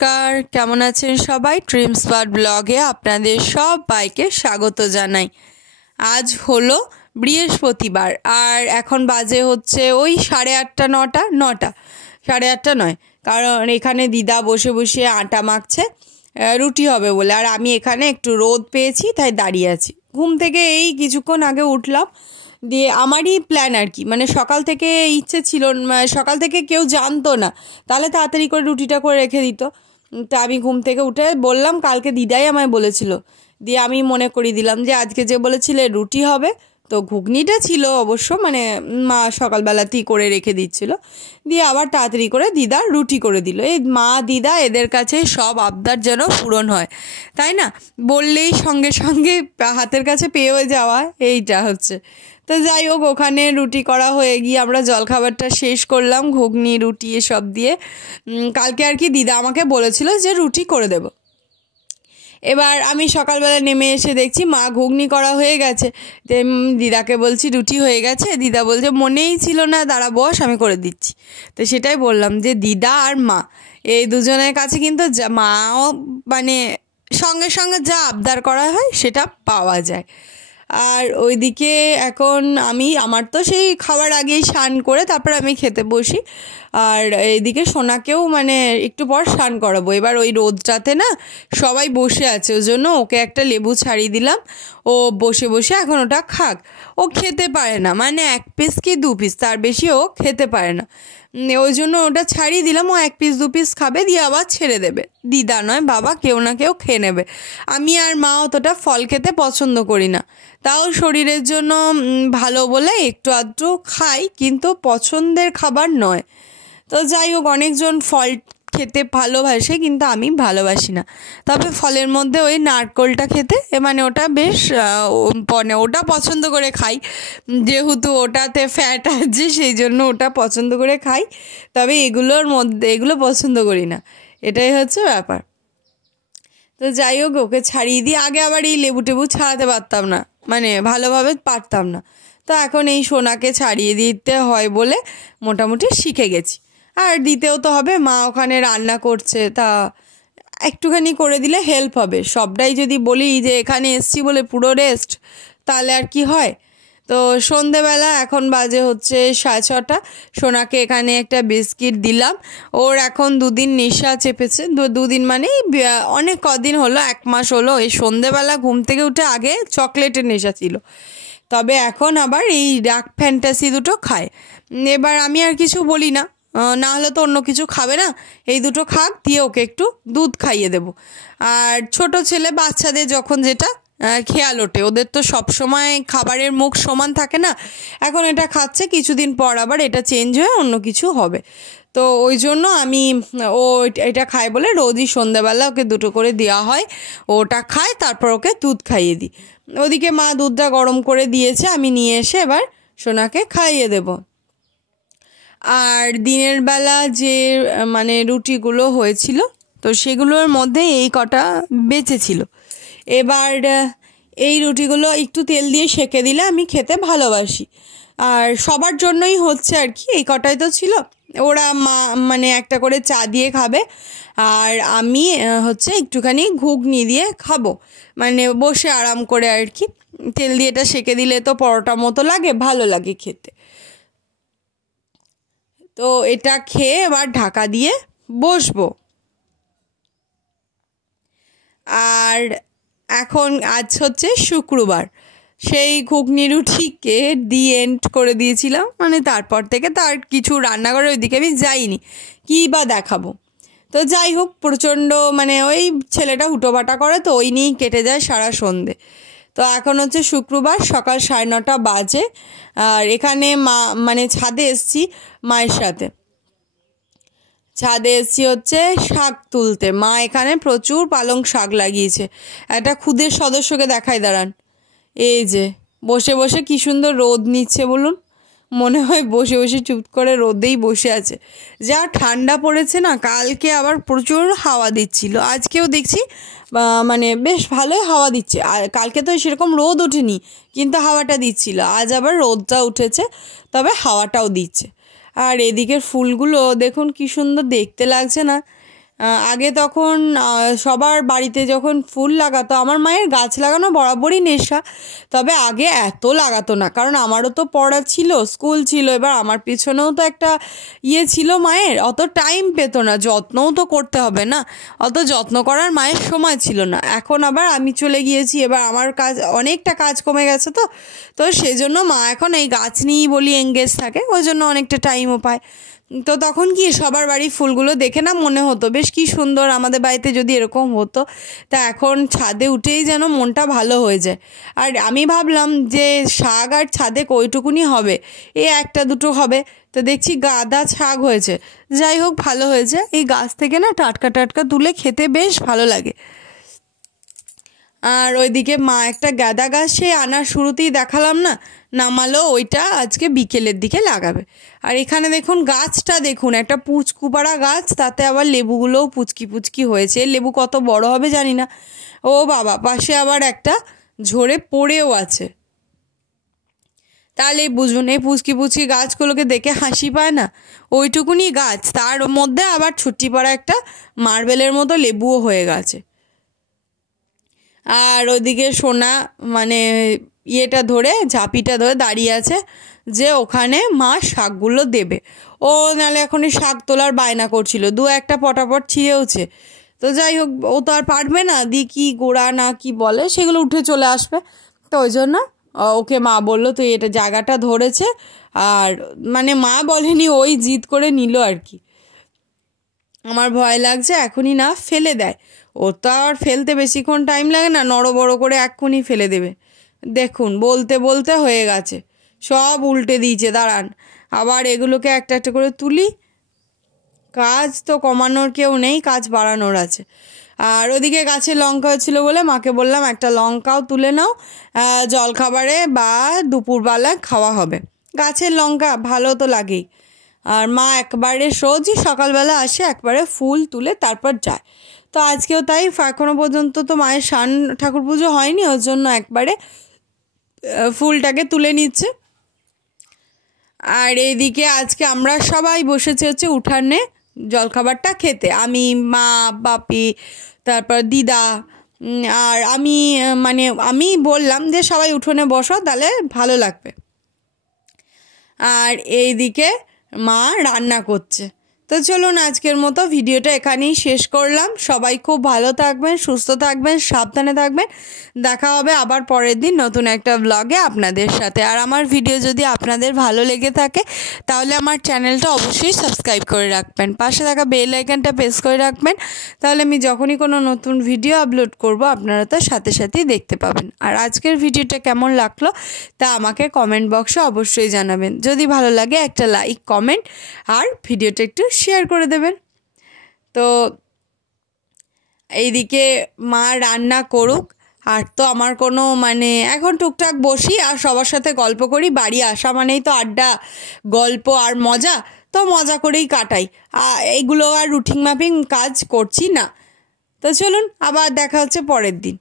নমস্কার, কেমন আছেন সবাই? ড্রিম স্পট ব্লগে আপনাদের সবাইকে স্বাগত জানাই। আজ হলো বৃহস্পতিবার আর এখন বাজে হচ্ছে ওই 8:30 9টা 8:30 নয়, কারণ এখানে দিদা বসে বসে আটা মাখছে রুটি হবে বলে। আর আমি এখানে একটু রোদ পেয়েছি তাই দাঁড়িয়ে আছি। ঘুম থেকে এই কিছুক্ষণ আগে উঠলাম, দিয়ে আমারই প্ল্যান আর কি, মানে সকাল থেকে ইচ্ছে ছিল, সকাল থেকে কেউ জানতো না, তাহলে তাড়াতাড়ি করে রুটিটা করে রেখে দিত। তা আমি ঘুম থেকে উঠে বললাম, কালকে দিদাই আমায় বলেছিল, দিয়ে আমি মনে করিয়ে দিলাম যে আজকে যে বলেছিলে রুটি হবে, তো ঘুগনিটা ছিল অবশ্য, মানে মা সকালবেলাতেই করে রেখে দিচ্ছিল, দিয়ে আবার তাড়াতাড়ি করে দিদা রুটি করে দিল। এই মা দিদা এদের কাছে সব আবদার যেন পূরণ হয়, তাই না? বললেই সঙ্গে সঙ্গে হাতের কাছে পেয়েও যাওয়া, এইটা হচ্ছে। তো যাই হোক, ওখানে রুটি করা হয়ে গিয়ে আমরা জলখাবারটা শেষ করলাম, ঘুগনি রুটি এসব দিয়ে। কালকে আর কি দিদা আমাকে বলেছিল যে রুটি করে দেব। এবার আমি সকালবেলা নেমে এসে দেখছি মা ঘুগনি করা হয়ে গেছে। দিদাকে বলছি রুটি হয়ে গেছে, দিদা বলছে মনেই ছিল না, দাঁড়া বস আমি করে দিচ্ছি। তো সেটাই বললাম যে দিদা আর মা এই দুজনের কাছে কিন্তু মাও মানে সঙ্গে সঙ্গে যা আবদার করা হয় সেটা পাওয়া যায়। আর ওইদিকে এখন আমার তো সেই খাওয়ার আগেই স্নান করে তারপর আমি খেতে বসি। আর এইদিকে সোনাকেও মানে একটু পর স্নান করাবো। এবার ওই রোদটাতে না সবাই বসে আছে, ওই জন্য ওকে একটা লেবু ছাড়িয়ে দিলাম, ও বসে বসে এখন ওটা খাক। ও খেতে পারে না, মানে 1 পিস কি 2 পিস, তার বেশি ও খেতে পারে না। ওই জন্য ওটা ছাড়িয়ে দিলাম, ও 1 পিস 2 পিস খাবে, দিয়ে আবার ছেড়ে দেবে। দিদা নয় বাবা, কেউ না কেউ খেয়ে নেবে। আমি আর মা অতটা ফল খেতে পছন্দ করি না, তাও শরীরের জন্য ভালো বলে একটু আধটু খাই, কিন্তু পছন্দের খাবার নয়। তো যাই হোক, অনেকজন ফল খেতে ভালোবাসে কিন্তু আমি ভালোবাসি না। তবে ফলের মধ্যে ওই নারকোলটা খেতে মানে ওটা বেশ ওটা পছন্দ করে খাই, যেহেতু ওটাতে ফ্যাট আছে সেই জন্য ওটা পছন্দ করে খাই। তবে এগুলোর মধ্যে এগুলো পছন্দ করি না, এটাই হচ্ছে ব্যাপার। তো যাই হোক, ওকে ছাড়িয়ে দিই। আগে আবার এই লেবু টেবু ছাড়াতে পারতাম না, মানে ভালোভাবে পারতাম না। তো এখন এই সোনাকে ছাড়িয়ে দিতে হয় বলে মোটামুটি শিখে গেছি। আর দিতেও তো হবে, মা ওখানে রান্না করছে, তা একটুখানি করে দিলে হেল্প হবে। সবটাই যদি বলি যে এখানে এসছি বলে পুরো রেস্ট, তাহলে আর কি হয়? তো সন্ধেবেলা এখন বাজে হচ্ছে 6:30। সোনাকে এখানে একটা বিস্কিট দিলাম। ওর এখন 2 দিন নেশা চেপেছে, 2 দিন মানে অনেক কদিন হলো, 1 মাস হলো। এই সন্ধেবেলা ঘুম থেকে উঠে আগে চকলেটের নেশা ছিল, তবে এখন আবার এই ডার্ক ফ্যান্টাসি দুটো খায়। এবার আমি আর কিছু বলি না, না হলে তো অন্য কিছু খাবে না, এই দুটো খাক, দিয়ে ওকে একটু দুধ খাইয়ে দেবো। আর ছোট ছেলে বাচ্চাদের যখন যেটা খেয়াল ওঠে, ওদের তো সব সময় খাবারের মুখ সমান থাকে না। এখন এটা খাচ্ছে, কিছুদিন পর আবার এটা চেঞ্জ হয়ে অন্য কিছু হবে। তো ওই জন্য ও এটা খায় বলে রোজই সন্ধ্যাবেলা ওকে 2টো করে দেওয়া হয়, ওটা খায়, তারপর ওকে দুধ খাইয়ে দিই। ওদিকে মা দুধটা গরম করে দিয়েছে, আমি নিয়ে এসে এবার সোনাকে খাইয়ে দেব। আর দিনের বেলা যে মানে রুটিগুলো হয়েছিল, তো সেগুলোর মধ্যে এই কটা বেঁচেছিল। এবার এই রুটিগুলো একটু তেল দিয়ে সেঁকে দিলে আমি খেতে ভালোবাসি, আর সবার জন্যই হচ্ছে আর কি। এই কটাই তো ছিল, ওরা মানে একটা করে চা দিয়ে খাবে, আর আমি হচ্ছে একটুখানি ঘুগনি দিয়ে খাবো, মানে বসে আরাম করে আর কি। তেল দিয়ে এটা সেঁকে দিলে তো পরোটা মতো লাগে, ভালো লাগে খেতে। তো এটা খেয়ে এবার ঢাকা দিয়ে বসবো। আর এখন আজ হচ্ছে শুক্রবার, সেই ঘুগনি রুটিকে এন্ড করে দিয়েছিলাম, মানে তারপর থেকে তার কিছু রান্নাঘরে ওইদিকে আমি যাইনি, কী বা দেখাবো। তো যাই হোক, প্রচণ্ড মানে ওই ছেলেটা হুটোপাটা করে, তো ওই নিয়েই কেটে যায় সারা সন্ধে। তো এখন হচ্ছে শুক্রবার, সকাল 9:30 বাজে। আর এখানে মানে ছাদে এসছি মায়ের সাথে, ছাদে এসছি হচ্ছে শাক তুলতে। মা এখানে প্রচুর পালং শাক লাগিয়েছে। একটা ক্ষুদের সদস্যকে দেখাই, দাঁড়ান, এই যে বসে বসে কি সুন্দর রোদ নিচ্ছে বলুন, মনে হয় বসে বসে চুপ করে রোদেই বসে আছে। যা ঠান্ডা পড়েছে না, কালকে আবার প্রচুর হাওয়া দিচ্ছিল, আজকেও দেখছি মানে বেশ ভালোই হাওয়া দিচ্ছে। আর কালকে তো সেরকম রোদ ওঠেনি, কিন্তু হাওয়াটা দিচ্ছিল। আজ আবার রোদটা উঠেছে, তবে হাওয়াটাও দিচ্ছে। আর এদিকের ফুলগুলো দেখুন কি সুন্দর দেখতে লাগছে না, আগে তখন সবার বাড়িতে যখন ফুল লাগাতো, আমার মায়ের গাছ লাগানো বরাবরই নেশা, তবে আগে এত লাগাতো না, কারণ আমারও তো পড়া ছিল, স্কুল ছিল, এবার আমার পিছনেও তো একটা ছিল মায়ের, অত টাইম পেতো না, যত্নও তো করতে হবে না, অত যত্ন করার মায়ের সময় ছিল না। এখন আবার আমি চলে গিয়েছি, এবার আমার কাজ, অনেকটা কাজ কমে গেছে, তো সেজন্য মা এখন এই গাছ নিয়েই বলি এঙ্গেজ থাকে, ওই জন্য অনেকটা টাইমও পায়। তো তখন কি সবার বাড়ির ফুলগুলো দেখে না মনে হতো বেশ কি সুন্দর, আমাদের বাড়িতে যদি এরকম হতো। তা এখন ছাদে উঠেই যেন মনটা ভালো হয়ে যায়। আর আমি ভাবলাম যে শাক আর ছাদে কইটুকুনি হবে, একটা দুটো হবে, তো দেখছি গাদা শাক হয়েছে। যাই হোক, ভালো হয়েছে, এই গাছ থেকে না টাটকা টাটকা তুলে খেতে বেশ ভালো লাগে। আর ওইদিকে মা একটা গাঁদা গাছ সে আনার শুরুতেই দেখালাম না, নামালো, ওইটা আজকে বিকেলের দিকে লাগাবে। আর এখানে দেখুন গাছটা, দেখুন একটা পুচকুপাড়া গাছ, তাতে আবার লেবুগুলোও পুচকি পুচকি হয়েছে। লেবু কত বড় হবে জানি না। ও বাবা, পাশে আবার একটা ঝরে পড়েও আছে। তাহলে বুঝুন, এই পুচকি পুচকি গাছগুলোকে দেখে হাসি পায় না? ওইটুকুনি গাছ, তার মধ্যে আবার ছুটি পড়া একটা মার্বেলের মতো লেবুও হয়ে গেছে। আর ওইদিকে সোনা মানে ধরে, ঝাঁপিটা ধরে দাঁড়িয়ে আছে যে ওখানে মা শাকগুলো দেবে। ও নাহলে এখনই শাক তোলার বায়না করছিল, দু একটা পটাপট ছিঁড়েওছে। তো যাই হোক, ও তো আর পারবে না, কি গোড়া না কি বলে সেগুলো উঠে চলে আসবে। তো ওই জন্য ওকে মা বললো তুই এটা জায়গাটা ধরেছে, আর মানে মা বলেনি, ওই জিদ করে নিল আর কি। আমার ভয় লাগছে এখনই না ফেলে দেয়, ও তো আর ফেলতে বেশিক্ষণ টাইম লাগে না, বড় করে এক্ষুনি ফেলে দেবে। দেখুন বলতে বলতে হয়ে গেছে, সব উল্টে দিয়েছে। দাঁড়ান, আবার এগুলোকে একটা একটা করে তুলি, কাজ তো কমানোর কেউ নেই, কাজ বাড়ানোর আছে। আর ওদিকে গাছে লঙ্কা হয়েছিল বলে মাকে বললাম একটা লঙ্কাও তুলে নাও, জলখাবারে বা দুপুরবেলা খাওয়া হবে। গাছের লঙ্কা ভালো তো লাগেই। আর মা একবারে রোজই সকালবেলা আসে, একবারে ফুল তুলে তারপর যায়। তো আজকেও তাই, এখনো পর্যন্ত তো মায়ের শান ঠাকুর পুজো হয়নি, ওর জন্য একবারে ফুলটাকে তুলে নিচ্ছে। আর এইদিকে আজকে আমরা সবাই বসেছি হচ্ছে উঠানে জলখাবারটা খেতে, আমি, মা, বাপি, তারপর দিদা, আর আমি, মানে আমি বললাম যে সবাই উঠোনে বসো, তাহলে ভালো লাগবে। আর এইদিকে মা রান্না করছে। তো চলুন আজকের মতো ভিডিওটা এখানেই শেষ করলাম। সবাই খুব ভালো থাকবেন, সুস্থ থাকবেন, সাবধানে থাকবেন। দেখা হবে আবার পরের দিন নতুন একটা ব্লগে আপনাদের সাথে। আর আমার ভিডিও যদি আপনাদের ভালো লেগে থাকে তাহলে আমার চ্যানেলটা অবশ্যই সাবস্ক্রাইব করে রাখবেন, পাশে থাকা বেল আইকনটা প্রেস করে রাখবেন, তাহলে আমি যখনই কোনো নতুন ভিডিও আপলোড করব আপনারা তার সাথে সাথেই দেখতে পাবেন। আর আজকের ভিডিওটা কেমন লাগলো তা আমাকে কমেন্ট বক্সে অবশ্যই জানাবেন। যদি ভালো লাগে একটা লাইক, কমেন্ট আর ভিডিওটা একটু শেয়ার করে দেবেন। তো এইদিকে মা রান্না করুক, আর তো আমার কোনো মানে এখন টুকটাক বসি আর সবার সাথে গল্প করি। বাড়ি আসা মানেই তো আড্ডা, গল্প আর মজা, তো মজা করেই কাটাই। এইগুলো আর রুটিন ম্যাপিং কাজ করছি না। তো চলুন আবার দেখা হচ্ছে পরের দিন।